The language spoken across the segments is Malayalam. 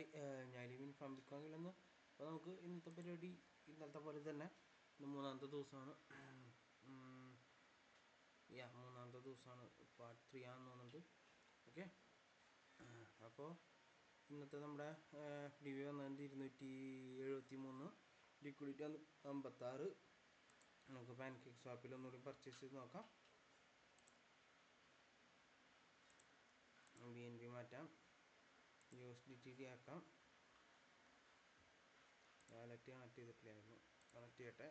ഹായ്, ഞാൻ ലിവിൻ ഫ്രം ബിക്കോങ്ങിൽ നിന്ന്. അപ്പോൾ നമുക്ക് ഇന്നത്തെ പരിപാടി ഇന്നത്തെ പോലെ തന്നെ മൂന്നാമത്തെ ദിവസമാണ്. മൂന്നാമത്തെ ദിവസമാണ്, പാർട്ട് 3 ആണെന്ന് തോന്നുന്നുണ്ട്. ഓക്കെ, അപ്പോൾ ഇന്നത്തെ നമ്മുടെ ഡി വി വന്നത് 273, ലിക്വിഡിറ്റി 56. നമുക്ക് പാൻകേക്ക് സ്വാപ്പിൽ ഒന്നുകൂടി പർച്ചേസ് ചെയ്ത് നോക്കാം. BNB മാറ്റാം, USDT ആക്കാം. വാലറ്റ് കണക്ട് ചെയ്തിട്ടില്ലായിരുന്നു, കണക്ട് ചെയ്യട്ടെ.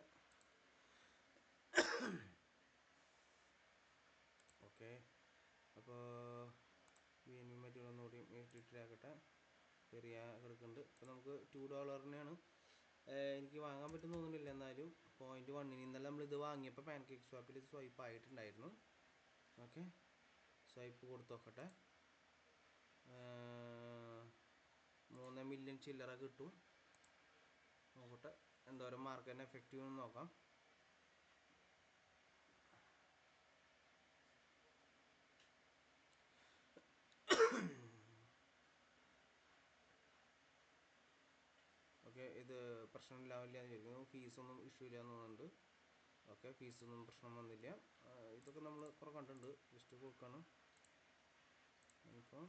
ഓക്കെ, അപ്പോൾ BNB മറ്റുള്ളൊന്നുകൂടി USDT ആക്കട്ടെ. ചെറിയ കിടക്കുന്നുണ്ട്. ഇപ്പോൾ നമുക്ക് $2 എനിക്ക് വാങ്ങാൻ പറ്റുമെന്ന് തോന്നുന്നില്ല. എന്നാലും 0.1 ഇന്നലെ നമ്മളിത് വാങ്ങിയപ്പോൾ പാൻകേക്ക് സ്വാപ്പിൽ ഇത് സ്വൈപ്പ് ആയിട്ടുണ്ടായിരുന്നു. ഓക്കെ, സ്വൈപ്പ് കൊടുത്ത് നോക്കട്ടെ. 3 മില്യൺ ചില്ലറ കിട്ടും. നോക്കട്ടെ എന്തോരം മാർക്കറ്റിന് എഫക്റ്റീവ് എന്ന് നോക്കാം. ഓക്കെ, ഇത് പ്രശ്നമില്ലാവില്ല എന്ന് ചോദിക്കുന്നു. ഫീസൊന്നും ഇഷ്യൂ ഇല്ല എന്ന് തോന്നുന്നുണ്ട്. ഓക്കെ, ഫീസൊന്നും പ്രശ്നം വന്നില്ല. ഇതൊക്കെ നമ്മൾ കുറേ കണ്ടിട്ടുണ്ട്. ജസ്റ്റ് കൊടുക്കണം. ഇപ്പം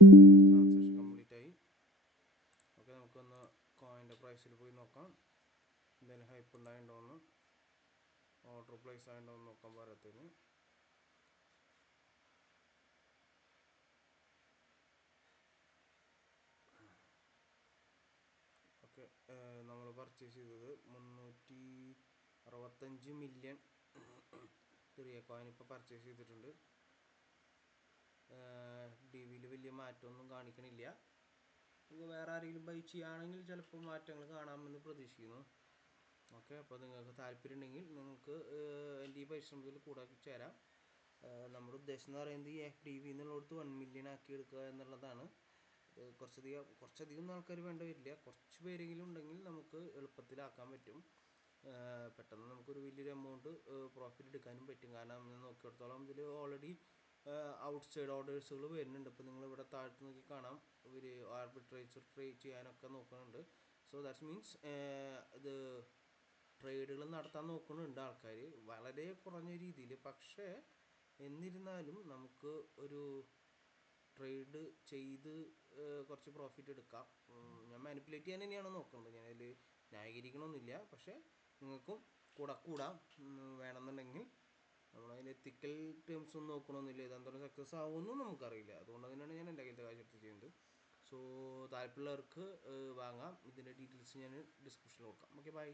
ട്രാൻസാക്ഷൻ കംപ്ലീറ്റ് ആയി. ഓക്കെ, നമുക്കൊന്ന് കോയിൻ്റെ പ്രൈസിൽ പോയി നോക്കാം. എന്തെങ്കിലും ഹൈപ്പ് ഉണ്ടായിട്ടുണ്ടോയെന്ന്, ഓർഡർ പ്ലേസ് ആയിട്ടുണ്ടോയെന്ന് നോക്കാൻ പാകത്തിന്. ഓക്കെ, നമ്മൾ പർച്ചേസ് ചെയ്തത് 365 മില്യൺ ചെറിയ കോയിൻ ഇപ്പോൾ പർച്ചേസ് ചെയ്തിട്ടുണ്ട്. DVയിൽ വലിയ മാറ്റമൊന്നും കാണിക്കണില്ല. നിങ്ങൾക്ക് വേറെ ആരെങ്കിലും ബൈ ചെയ്യുകയാണെങ്കിൽ ചിലപ്പോൾ മാറ്റങ്ങൾ കാണാമെന്ന് പ്രതീക്ഷിക്കുന്നു. ഓക്കെ, അപ്പോൾ നിങ്ങൾക്ക് താല്പര്യം ഉണ്ടെങ്കിൽ നിങ്ങൾക്ക് എൻ്റെ ഈ പരിശ്രമത്തിൽ കൂടെ ചേരാം. നമ്മുടെ ഉദ്ദേശം എന്ന് പറയുന്നത് ഈ FDV എന്നുള്ളടത്ത് 1 മില്യൺ ആക്കി എടുക്കുക എന്നുള്ളതാണ്. കുറച്ചധികം ആൾക്കാർ വേണ്ട വരില്ല. കുറച്ച് പേരെങ്കിലും ഉണ്ടെങ്കിൽ നമുക്ക് എളുപ്പത്തിലാക്കാൻ പറ്റും. പെട്ടെന്ന് നമുക്കൊരു വലിയൊരു എമൗണ്ട് പ്രോഫിറ്റ് എടുക്കാനും പറ്റും. കാരണം ഞാൻ നോക്കിയിടത്തോളം ഇതിൽ ഓൾറെഡി ഔട്ട് സൈഡ് ഓർഡേഴ്സുകൾ വരുന്നുണ്ട്. ഇപ്പോൾ നിങ്ങളിവിടെ താഴത്ത് നോക്കി കാണാം, ഇവർ ആർബിട്രേജർ ട്രേഡ് ചെയ്യാനൊക്കെ നോക്കുന്നുണ്ട്. സോ ദാറ്റ് മീൻസ് ഇത് ട്രേഡുകൾ നടത്താൻ നോക്കുന്നുണ്ട് ആൾക്കാർ, വളരെ കുറഞ്ഞ രീതിയിൽ. പക്ഷേ എന്നിരുന്നാലും നമുക്ക് ഒരു ട്രേഡ് ചെയ്ത് കുറച്ച് പ്രോഫിറ്റ് എടുക്കാം. ഞാൻ മാനിപ്പുലേറ്റ് ചെയ്യാൻ തന്നെയാണ് നോക്കുന്നത്. ഞാനതിൽ ന്യായീകരിക്കണമെന്നില്ല. പക്ഷേ നിങ്ങൾക്കും കൂടാം വേണമെന്നുണ്ടെങ്കിൽ. നമ്മളതിന് എത്തിക്കൽ ടേംസ് ഒന്നും നോക്കണമെന്നില്ല. ഇതെന്തോരം സക്സസ് ആവുമെന്നും നമുക്കറിയില്ല. അതുകൊണ്ട് തന്നെയാണ് ഞാൻ എൻ്റെ കയ്യിലത്തെ കാശ് എടുത്ത് ചെയ്യുന്നത്. സോ താല്പര്യമുള്ളവർക്ക് വാങ്ങാം. ഇതിൻ്റെ ഡീറ്റെയിൽസ് ഞാൻ ഡിസ്ക്രിപ്ഷനിൽ കൊടുക്കാം. Okay, by.